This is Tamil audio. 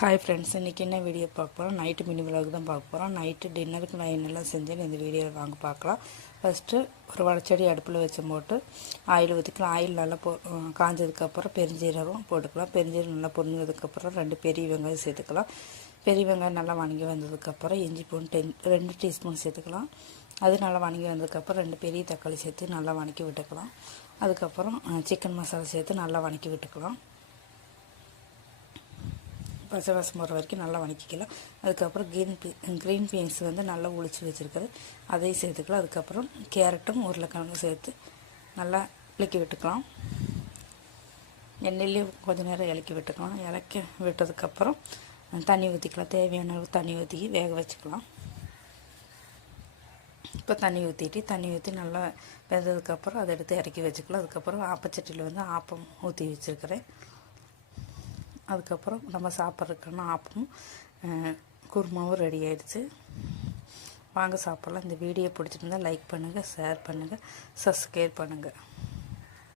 ஹாய் ஃப்ரெண்ட்ஸ், இன்றைக்கி என்ன வீடியோ பார்க்க போகிறோம்? நைட்டு மினி விலாக் தான் பார்க்க போகிறோம். நைட்டு டின்னருக்கு நான் என்னெல்லாம் செஞ்சேன்னு இந்த வீடியோவில் வாங்க பார்க்கலாம். ஃபஸ்ட்டு ஒரு வடச்செடி அடுப்பில் வச்சு போட்டு ஆயில் ஊற்றிக்கலாம். ஆயில் நல்லா காஞ்சதுக்கப்புறம் பெருஞ்சீரகம் போட்டுக்கலாம். பெருஞ்சீரகம் நல்லா பொரிஞ்சதுக்கப்புறம் 2 பெரிய வெங்காயம் சேர்த்துக்கலாம். பெரிய வெங்காயம் நல்லா வணங்கி வந்ததுக்கப்புறம் இஞ்சி பூண்டு 2 டீஸ்பூன் சேர்த்துக்கலாம். அது நல்லா வணங்கி வந்ததுக்கப்புறம் 2 பெரிய தக்காளி சேர்த்து நல்லா வணக்கி விட்டுக்கலாம். அதுக்கப்புறம் சிக்கன் மசாலா சேர்த்து நல்லா வணக்கி விட்டுக்கலாம். பச்சை வாசம் போகிற வரைக்கும் நல்லா வணக்கிக்கலாம். அதுக்கப்புறம் க்ரீன் பீன்ஸ் வந்து நல்லா உளிச்சு வச்சுருக்கிறது அதையும் சேர்த்துக்கலாம். அதுக்கப்புறம் கேரட்டும் உருளைக்கிழங்கும் சேர்த்து நல்லா இலக்கி விட்டுக்கலாம். எண்ணெயிலே கொஞ்சம் நேரம் இலக்கி விட்டுக்கலாம். இலக்கி விட்டதுக்கப்புறம் தண்ணி ஊற்றிக்கலாம். தேவையான அளவு தண்ணி ஊற்றி வேக வச்சுக்கலாம். இப்போ தண்ணி ஊற்றி நல்லா வெந்ததுக்கப்புறம் அதை எடுத்து இறக்கி வச்சுக்கலாம். அதுக்கப்புறம் ஆப்பச்சட்டியில் வந்து ஆப்பம் ஊற்றி வச்சுருக்கிறேன். அதுக்கப்புறம் நம்ம சாப்பிட்றதுக்கான ஆப்பமும் குருமாவும் ரெடி ஆகிடுச்சு. வாங்க சாப்பிட்லாம். இந்த வீடியோ பிடிச்சிருந்தால் லைக் பண்ணுங்கள், ஷேர் பண்ணுங்கள், சப்ஸ்கிரைப் பண்ணுங்கள்.